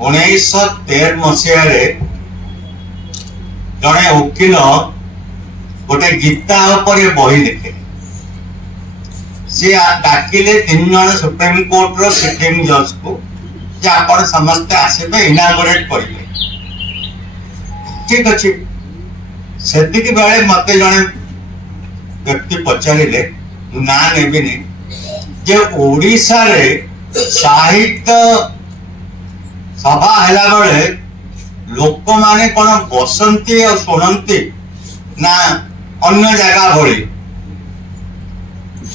1913 मसीह जड़े वकिल गोटे गीता उपरे बही लिखे सी डाकिले 3 जन सुप्रीम कोर्ट रो सिटिंग जज को जे आपण समस्त आसीबे इनागोरेट करिवे ठीक अछि सेतिक बेले मते जने व्यक्ति पचारिले ना नेबिनी जे ओडिसा रे साहित्य सभा हैला बेले लोक माने कोन बसंती और सुनंती ना अन्य जगह भली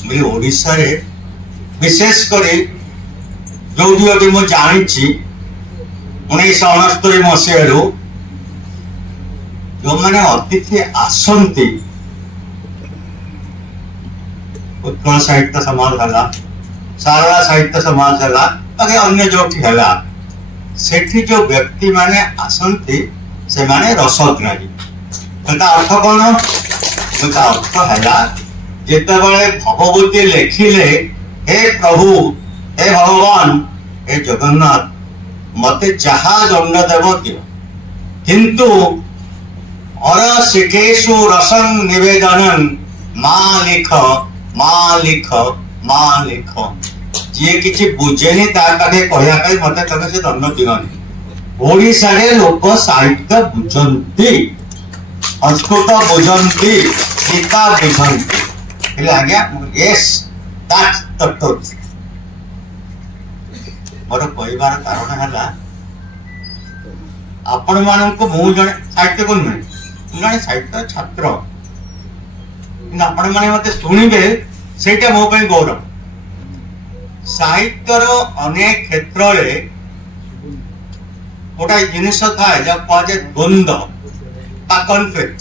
बोले ओडिसा रे विशेष करे जो मु जानी 1969 मसीह जो मैंने अतिथि आसंती उत्कल साहित्य समाज है सारला साहित्य समाज है बाकी अन्य जो सेठी जो व्यक्ति माने आसंती से माने रसग्राही अर्थ कौन अर्थ है जिते बड़े भगवती लिखिले हे प्रभु हे भगवान हे जगन्नाथ मते जहा दंड देव दियो किंतु और शिखेशु रसं निवेदनन माँ लिख माँ लिख माँ लिख जी किसी बुझेनी तार पाखे कहया पे मते तमे से दंड दियोनी ओडिसा रे लोक साहित्य बुझंती संस्कृत बुझंती गीता बुझंती हेले आज्ञा यस दैट्स द ट्रुथ मोर कहबार कारण है आपण मानक मु जने साहित्य को नुहे जने साहित्य छात्र आपण माने मते सुनिबे सेटा मो पे गौरव साहित्यर अनेक क्षेत्र रे गोटा जिनिस थाए जब कहे द्वंद्व बा कन्फ्लिक्ट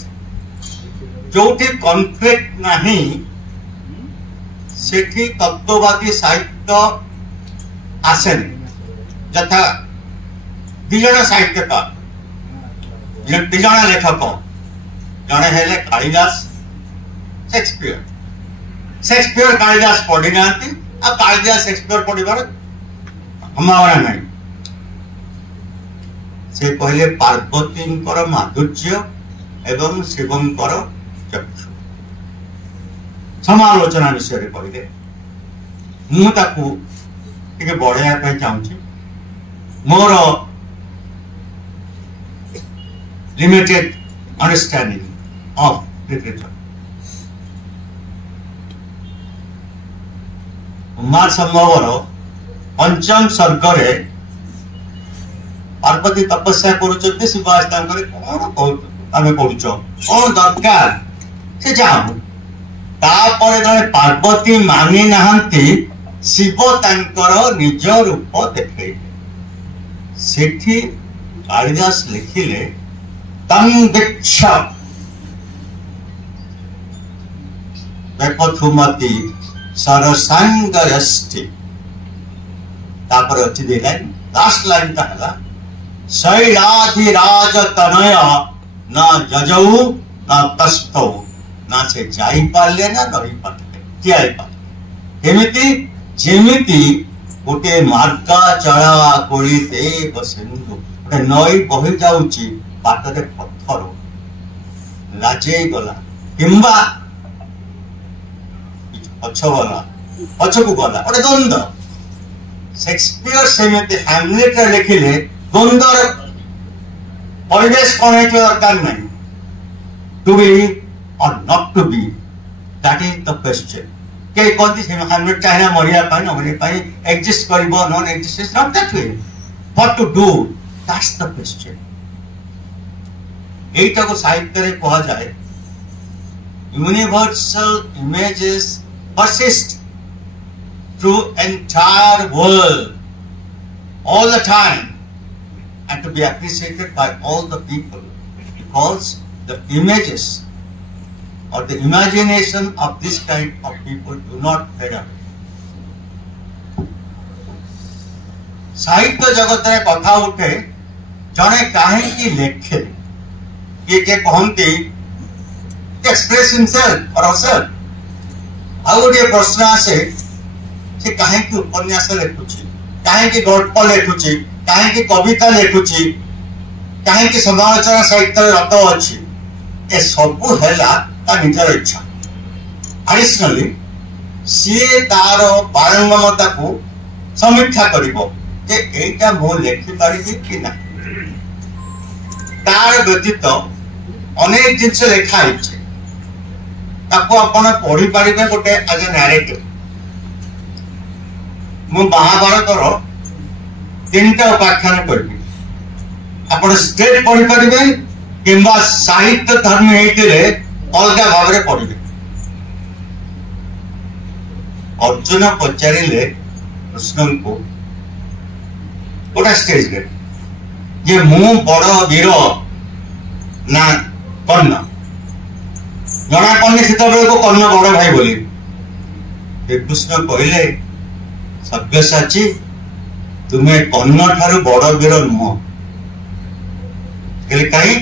जोठी कन्फ्लिक्ट नहीं सेठी तत्ववादी साहित्य आसेनी यथा दिजण साहित्यकार दिजण लेखक जड़े हेले कालिदास शेक्सपियर कालिदास पढ़ी ना कालिदास शेक्सपियर पढ़ार संभावना नहीं से कहले पार्वती माधुर्य एवं शिवंकर चक्षु समालोचना विषय कहले मुझे बढ़ाया चाहूँगी more limited understanding of literature कुमार संभवर पंचम सर्ग रे पार्वती तपस्या करुचंती शिवाज कौन आम करुच कौन दरकार से जाऊ तापर जड़े पार्वती मानी नहांती शिव तांकर निज रूप देखे सेठी कालिदास लिखिले तं दीक्ष बेपथुमती सरसांगरष्टि तापर अच्छी दे लाइन लास्ट लाइन का है शैलाधिराज तनय न जजऊ न तस्थौ ना से जाई पाले ना रही पाले किया पाले केमिति जेमिति गोटे मार्गा चला कोड़ी देव सिंधु गोटे नई बही जाउची बाटरे पत्थर लाजे गला किंबा पछगला पछकु गला गोटे द्वंद्व शेक्सपियर सेमिति हैमलेट लिखिले द्वंद्वर परिवेश कौन है दरकार नहीं टू बी और not to be that is the question के कहती हैमलेट चाहे मरिया पाई न मरिया पाई एग्जिस्ट करिवो non exist is not that way what to do that's the question एटा को साहित्य रे कहा जाए universal images persist through entire world all the time and to be appreciated by all the people because the images or the imagination of this kind of people do not fade away. साहित्य जगत रे कथा उठे जने काहे लेखे ये के कहंती एक्सप्रेस हिमसेल्फ और हरसेल्फ आ गोटे प्रश्न आसे से कहीं उपन्यास लिखुची कहीं गल्प लिखुची कहीं कविता लिखुची कहीं समालोचना साहित्य रत अच्छी ए सबू है निजर इच्छा एडिशनली सी तार पारंगमता को समीक्षा करा मु लिखिपारि कि ना तार व्यतीत अनेक जिनस लिखाई आपन पढ़ी पारे गोटे एज ए नैरेटिव मु महाभारतर 3टा उपाख्यान करी आपन स्टेट पढ़ी पारे कि साहित्य धर्म हेतु अलग भाव में पढ़े अर्जुन पचारे कृष्ण को गोटा स्टेज रे ये मु बड़ वीर ना कर्ण जना पड़े से कर्ण बड़ भाई बोली कृष्ण कहले सव्यसाची तुम्हें कर्ण ठारू बड़ वीर नुह कहीं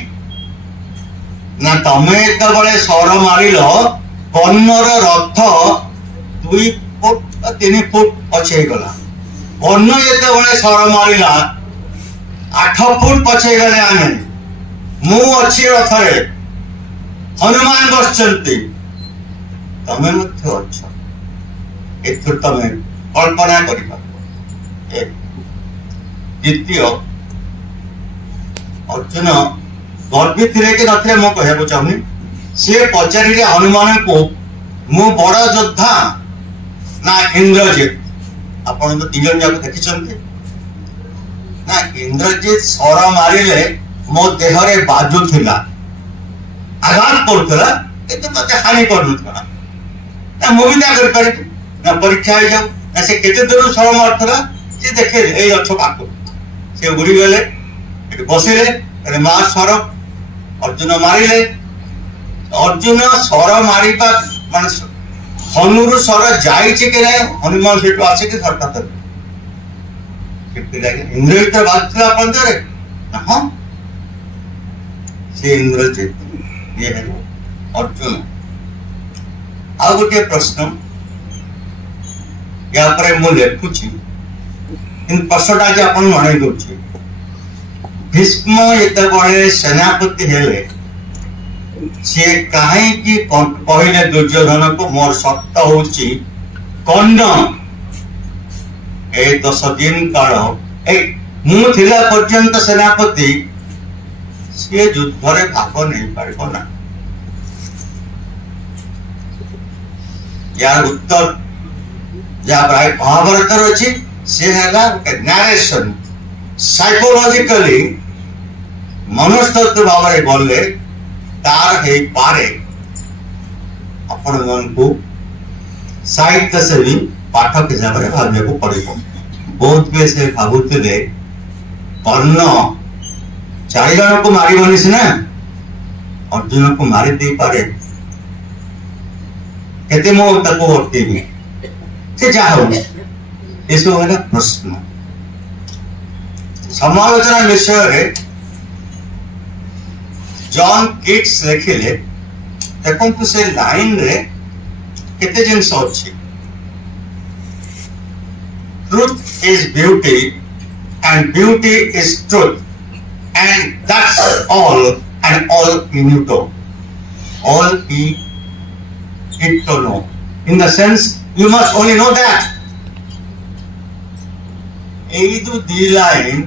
ना तमें जो सर मारिल कर्णर रथ 2 फुट 3 फुट पछे गला कर्ण जो सर मारिला 8 फुट पछे गले आमे मु अच्छी रथरे हनुमान बसचंती तमें मध्य अच्छा एथुर तमें कल्पना करि पार द्वितीय अर्जुन गर्वित थे कि नथिले मु कहबो चाहनी से पचारिले हनुमान को मु बड़ योद्धा ना इंद्रजित आपण तो 3 जन जाक देखिछन्ते ना इंद्रजित सर मारिले मो देहरे बाजू थिला आघात पड़ता कि मत हानि कर ना मुझे कर पारे ना परीक्षा हो जाऊ ना से केते दूर सर मारता से देखे ए गछ पाक से उड़ी गले बसिले मार सर अर्जुन मारिले अर्जुन सर मारिबा मान हनुरु सर जाइछे कि नै हनुमान सेटु आछे कि सरकार इंद्रजित बाजला पंदरे हां से इंद्रजित ये है अर्जुन आ गोटे प्रश्न या पर मु लिखुची इन प्रश्नटा जे आपन मनै दोछि भीष्म एते बड़े सेनापति हेले से काहे कि कहले दुर्योधन को मोर सत्य होची कर्ण ए 10 दिन काल ए मु थिला पर्यंत सेनापति से युद्ध रे भाग नहीं पारिबो ना यार उत्तर जा महाभारत अच्छी से नरेशन साइकोलॉजिकली मनस्तत्व भाव में गले तार है पारे आपण मन को साहित्य से भी पाठक हिसाब से भावने को पड़ेगा बहुत भी से भावुले कर्ण 4 जन को मारिबनी सिना अर्जुन को मारी दे पारे केते मो तको हटेबी से जाहो एसो है प्रश्न समालोचना विषय रे जॉन किट्स लिखिले देखंतु से लाइन रे केते जिंस अछि truth is beauty and beauty is truth and that's all and all you need to all you need to know in the sense you must only know that the line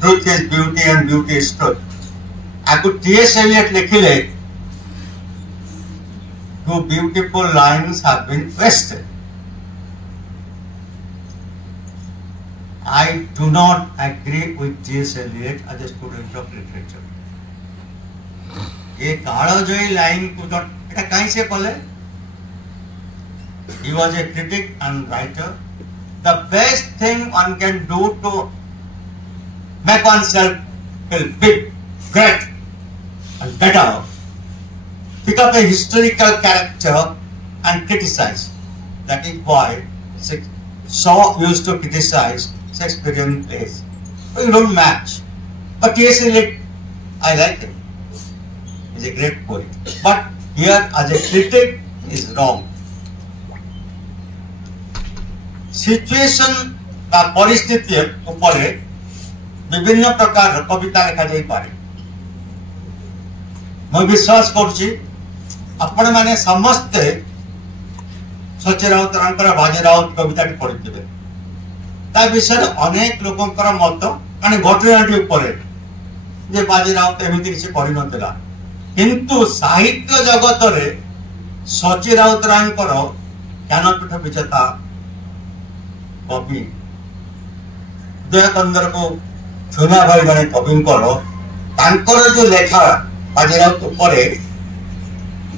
truth is beauty and beauty is truth aku T.S. Eliot likhile 2 beautiful lines have been wasted. I do not agree with T.S. Eliot as a student of literature. ये कालोजयी line को तो এটা কাই সে বলে? He was a critic and writer. The best thing one can do to make oneself feel big, great, and better, pick up a historical character and criticize. That is why Shaw used to criticize Shakespearean plays. Well, you don't match. But T.S. Eliot, I like him. He's a great poet. But here, as a critic, is wrong. Situation का परिस्थिति ऊपर विभिन्न प्रकार कविता लिखा जाई पारे। मैं विश्वास करुच्ची आपण माने समस्ते सचिन राउत बाजी राउत कविता पढ़ी ता विषय अनेक लोकंकर मत माने घटनाटी उपर जे बाजी राउत एमती किसी कर नथिला किंतु साहित्य जगत रे सचिन राउतरांकर ज्ञानपीठ विजेता कवि उदयकंदर को छुना भाई जड़े कविंकर तांकर जो लेखा बाजी राउत उपर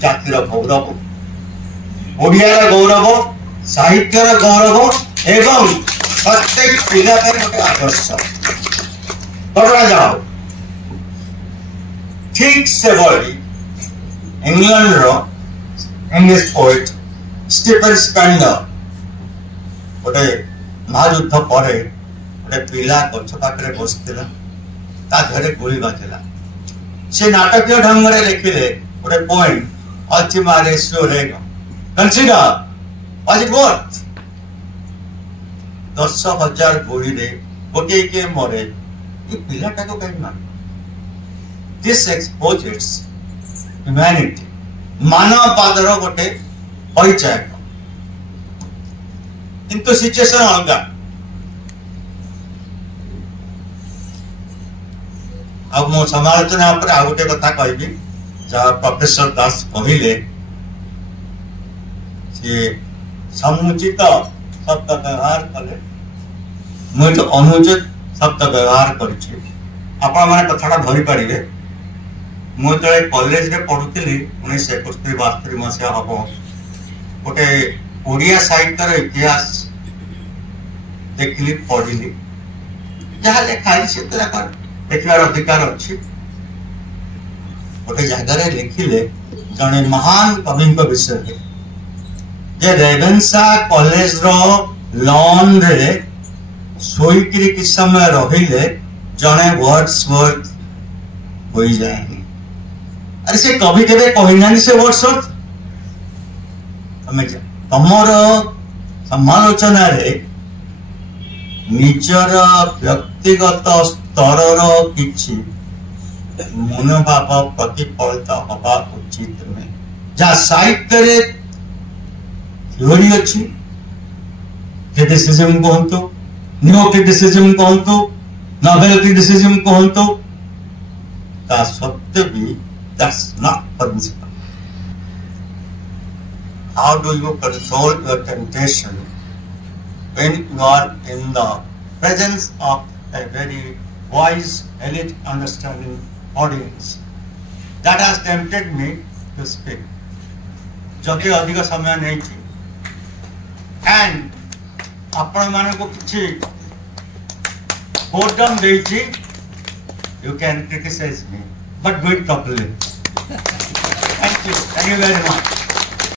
जातिर गौरव ओडियार गौरव साहित्यर गौरव एवं प्रत्येक पिला गोटे आदर्श घटना जाओ ठीक से भली इंग्लैंड रो इंग्लिश पोएट स्टीफन स्पेंडर गोटे महायुद्ध पर गोटे पिला गछ पाखे बसला ता घरे गोली बाजिला से नाटकीय ढंग से लिखिले गोटे poem Ultima ratio regum. Consider, was it worth? 10,000 गोली रे गोटे के मरे ये पिलाटा को कहीं मान दिस एक्सपोजेस ह्यूमैनिटी मानववादर गोटे परिचय किंतु सिचुएशन अलग अब मो समालोचना पर आ गोटे कथा कहबी जहाँ प्रोफेसर दास कहले समुचित शब्द व्यवहार कले मुझे अनुचित शब्द व्यवहार कर कथा धरी पारे मुझे कॉलेज रे पढ़ुली 1971-72 मसीहा हम गोटे ओडिया साहित्यर इतिहास देखली पढ़ी जहाँ लिखाई से देखार अधिकार अच्छी गोटे जगह लिखिले जड़े महान कवि विषय जे रेवेन्सा कॉलेज रो लॉन रे सोईकरी कि समय रहिले जड़े वर्ड्सवर्थ हो जाए अरे से कवि केबे कहिनानी से वर्ड्सवर्थ तमर समालोचना रे निजर व्यक्तिगत स्तर किछि मनोभाव प्रतिफलित हवा उचित में जहाँ साहित्य रे थ्योरी अच्छी क्रिटिसिज्म कहतु न्यू क्रिटिसिज्म कहतु नोवेल क्रिटिसिज्म कहतु ता सत्य भी that's not permissible how do you control your temptation when you are in the presence of a very wise elite understanding audience that has tempted me to speak जबकि अधिक समय नहीं थी एंड आपण मान को किसी बोर्डम देछि you can criticize me but do it properly. Thank you very much.